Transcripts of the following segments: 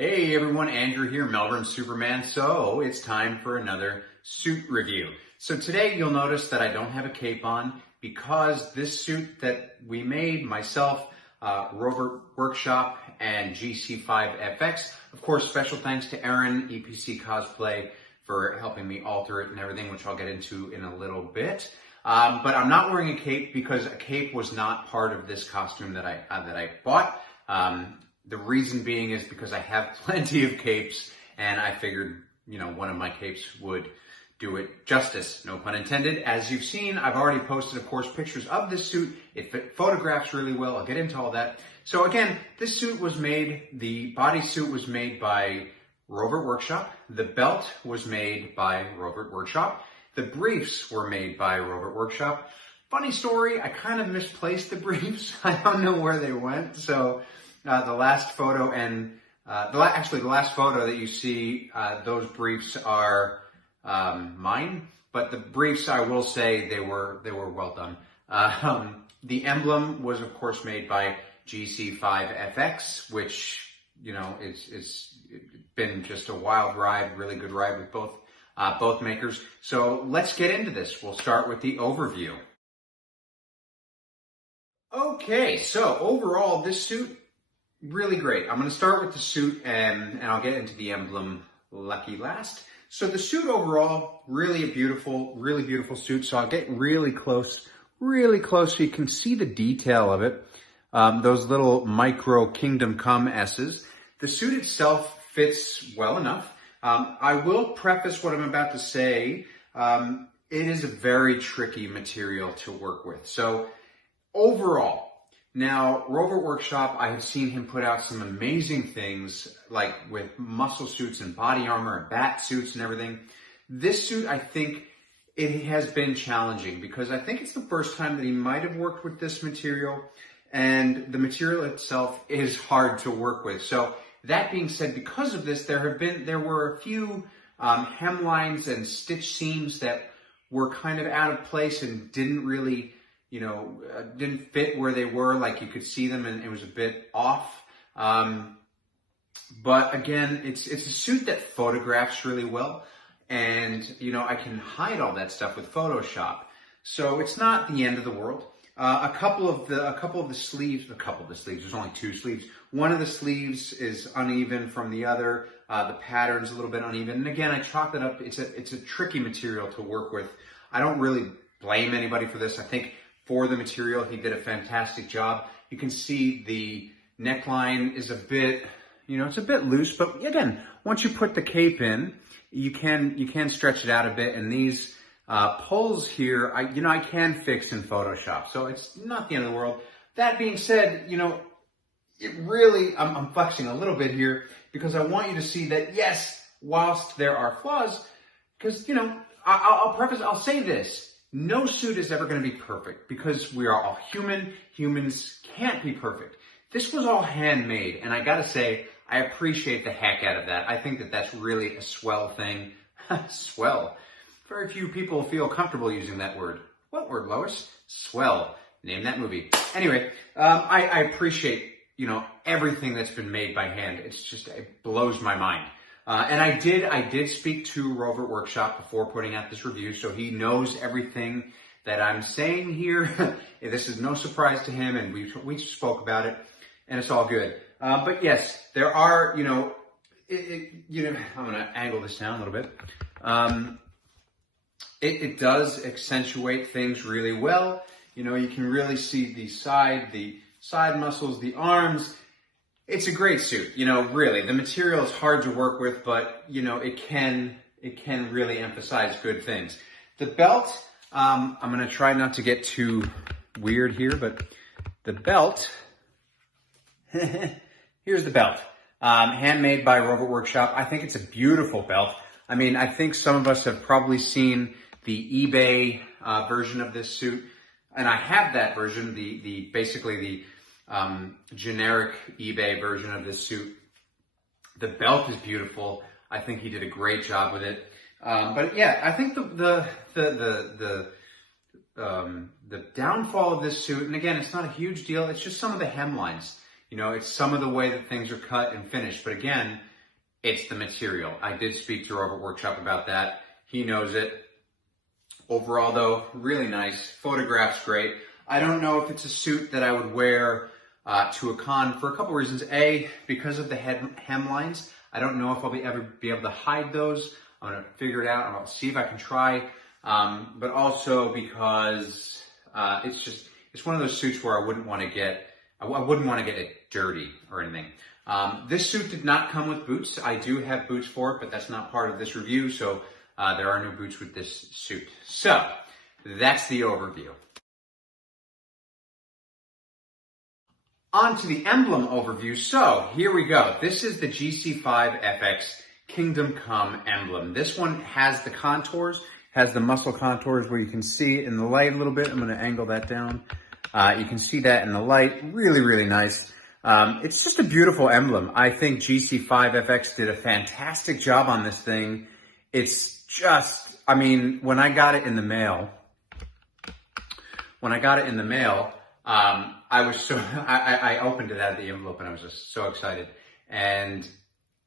Hey everyone, Andrew here, Melbourne Superman. So it's time for another suit review. So today you'll notice that I don't have a cape on because this suit that we made, myself, Rovrt Workshop, and GC5FX, of course, special thanks to Aaron, EPC Cosplay, for helping me alter it and everything, which I'll get into in a little bit. But I'm not wearing a cape because a cape was not part of this costume that I bought. The reason being is because I have plenty of capes and I figured, one of my capes would do it justice, no pun intended. As you've seen, I've already posted, of course, pictures of this suit. It photographs really well. I'll get into all that. So again, this suit was made, the bodysuit was made by Rovrt Workshop. The belt was made by Rovrt Workshop. The briefs were made by Rovrt Workshop. Funny story, I kind of misplaced the briefs. I don't know where they went. So the last photo and the last photo that you see, those briefs are mine. But the briefs, I will say, they were well done. The emblem was, of course, made by GC5FX, which it's been just a wild ride, really good ride with both makers. So let's get into this. We'll start with the overview. Okay, so overall, this suit, really great. I'm going to start with the suit and I'll get into the emblem lucky last. So the suit overall, really beautiful suit. So I'll get really close so you can see the detail of it. Those little micro Kingdom Come S's. The suit itself fits well enough. I will preface what I'm about to say. It is a very tricky material to work with. So overall, now, Rovrt Workshop, I have seen him put out some amazing things, like with muscle suits and body armor and bat suits and everything. This suit, I think, it has been challenging because I think it's the first time that he might have worked with this material, and the material itself is hard to work with. So that being said, because of this, there were a few hemlines and stitch seams that were kind of out of place and didn't really didn't fit where they were, like you could see them and it was a bit off. But again, it's a suit that photographs really well. And, I can hide all that stuff with Photoshop. So it's not the end of the world. A couple of the sleeves, there's only two sleeves. One of the sleeves is uneven from the other. The pattern's a little bit uneven. And again, I chalked it up. It's a tricky material to work with. I don't really blame anybody for this. I think for the material, he did a fantastic job. You can see the neckline is a bit, it's a bit loose, but again, once you put the cape in, you can stretch it out a bit. And these pulls here, I can fix in Photoshop, so it's not the end of the world. That being said, it really, I'm flexing a little bit here because I want you to see that yes, whilst there are flaws, because I'll say this. No suit is ever going to be perfect because we are all human. Humans can't be perfect. This was all handmade, and I gotta say, I appreciate the heck out of that. I think that that's really a swell thing. Swell. Very few people feel comfortable using that word. What word, Lois? Swell. Name that movie. Anyway, I appreciate, everything that's been made by hand. It blows my mind. And I did speak to Rovrt Workshop before putting out this review, so he knows everything that I'm saying here. This is no surprise to him, and we spoke about it, and it's all good. But yes, there are, I'm going to angle this down a little bit. It does accentuate things really well. You can really see the side muscles, the arms. It's a great suit, really. The material is hard to work with, but, it can really emphasize good things. The belt, I'm going to try not to get too weird here, but the belt, here's the belt. Handmade by Rovrt Workshop. I think it's a beautiful belt. I mean, I think some of us have probably seen the eBay version of this suit, and I have that version, basically the generic eBay version of this suit. The belt is beautiful. I think he did a great job with it. But yeah, I think the downfall of this suit, and again, it's not a huge deal. It's just some of the hemlines. You know, it's some of the way that things are cut and finished, but again, it's the material. I did speak to Rovrt Workshop about that. He knows it. Overall though, really nice. Photographs great. I don't know if it's a suit that I would wear to a con for a couple reasons. A, because of the hemlines. I don't know if I'll ever be able to hide those. I'm gonna figure it out. I'm gonna see if I can try. But also because it's one of those suits where I wouldn't want to get it dirty or anything. This suit did not come with boots. I do have boots for it, but that's not part of this review. So there are no boots with this suit. So that's the overview. On to the Emblem overview. So here we go. This is the GC5FX Kingdom Come Emblem. This one has the contours, has the muscle contours where you can see it in the light a little bit. I'm going to angle that down. You can see that in the light. Really, really nice. It's just a beautiful emblem. I think GC5FX did a fantastic job on this thing. It's just, I mean, when I got it in the mail, I was so, I opened it out of the envelope and I was just so excited. And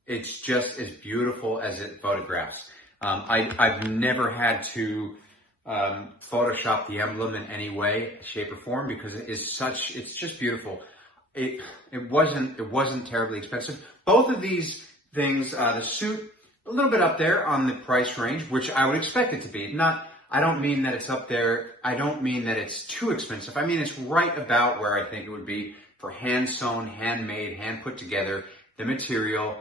it's just as beautiful as it photographs. I've never had to Photoshop the emblem in any way, shape or form because it's just beautiful. It wasn't terribly expensive. Both of these things, the suit, a little bit up there on the price range, which I would expect it to be. I don't mean that it's up there. I don't mean that it's too expensive. I mean, it's right about where I think it would be for hand sewn, handmade, hand put together, the material.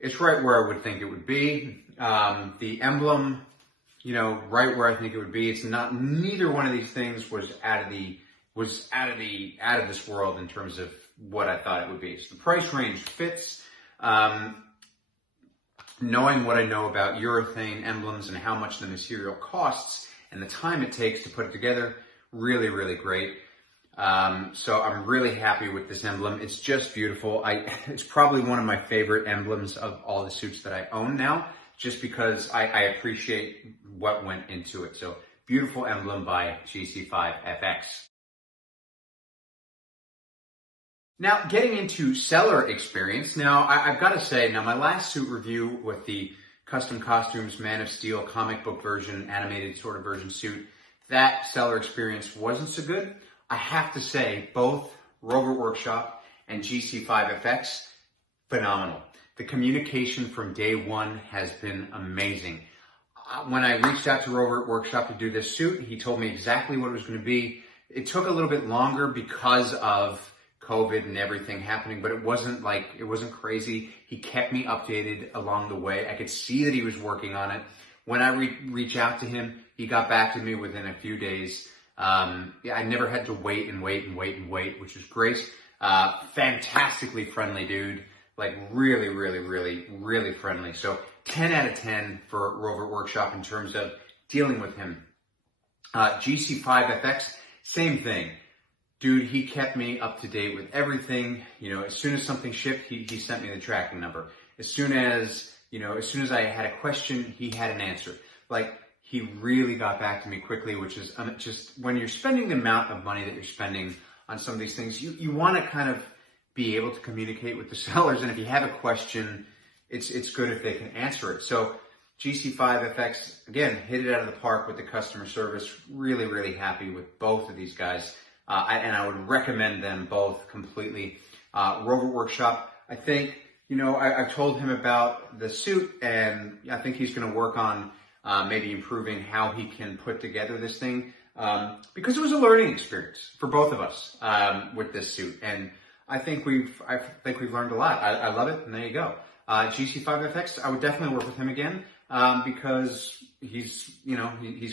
It's right where I would think it would be. The emblem, you know, right where I think it would be. It's not, neither one of these things was out of this world in terms of what I thought it would be. So the price range fits. Knowing what I know about urethane emblems and how much the material costs and the time it takes to put it together, really, really great. So I'm really happy with this emblem. It's just beautiful. It's probably one of my favorite emblems of all the suits that I own now, just because I appreciate what went into it. So beautiful emblem by GC5FX. Now, getting into seller experience. Now, I've got to say, my last suit review with the Custom Costumes Man of Steel comic book version, animated sort of version suit, that seller experience wasn't so good. I have to say, both Rovrt Workshop and GC5FX, phenomenal. The communication from day one has been amazing. When I reached out to Rovrt Workshop to do this suit, he told me exactly what it was going to be. It took a little bit longer because of COVID and everything happening, but it wasn't crazy. He kept me updated along the way. I could see that he was working on it. When I reach out to him, he got back to me within a few days. I never had to wait, which was great. Fantastically friendly dude. Like really, really, really, really friendly. So 10 out of 10 for Rovrt Workshop in terms of dealing with him. GC5FX, same thing. Dude, he kept me up to date with everything. You know, as soon as something shipped, he sent me the tracking number. As soon as I had a question, he had an answer. Like, he really got back to me quickly, which is just when you're spending the amount of money that you're spending on some of these things, you want to kind of be able to communicate with the sellers. And if you have a question, it's good if they can answer it. So GC5FX, again, hit it out of the park with the customer service. Really, really happy with both of these guys. And I would recommend them both completely. Rovrt Workshop, I think, you know, I've told him about the suit, and I think he's going to work on maybe improving how he can put together this thing, because it was a learning experience for both of us with this suit, and I think we've learned a lot. I love it, and there you go. GC5FX, I would definitely work with him again because he's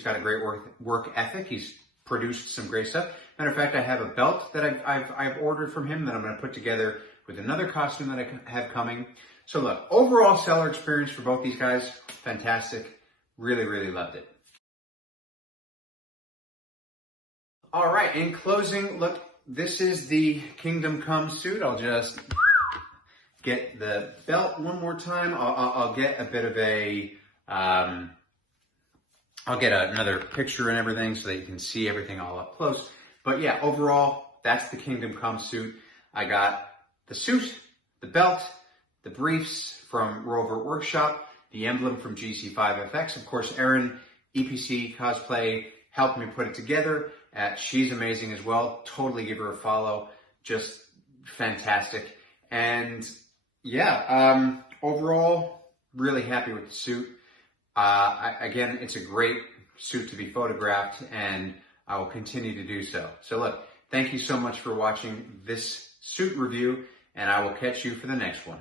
got a great work ethic. He's produced some great stuff. Matter of fact, I have a belt that I've ordered from him that I'm going to put together with another costume that I have coming. So look, overall seller experience for both these guys, fantastic. Really, really loved it. All right, in closing, look, this is the Kingdom Come suit. I'll just get the belt one more time. I'll get a bit of a, I'll get another picture and everything so that you can see everything all up close. But yeah, overall, that's the Kingdom Come suit. I got the suit, the belt, the briefs from Rovrt Workshop, the emblem from GC5FX. Of course, Erin, EPC Cosplay, helped me put it together. She's amazing as well. Totally give her a follow. Just fantastic. And yeah, overall, really happy with the suit. Again, it's a great suit to be photographed, and I will continue to do so. So look, thank you so much for watching this suit review, and I will catch you for the next one.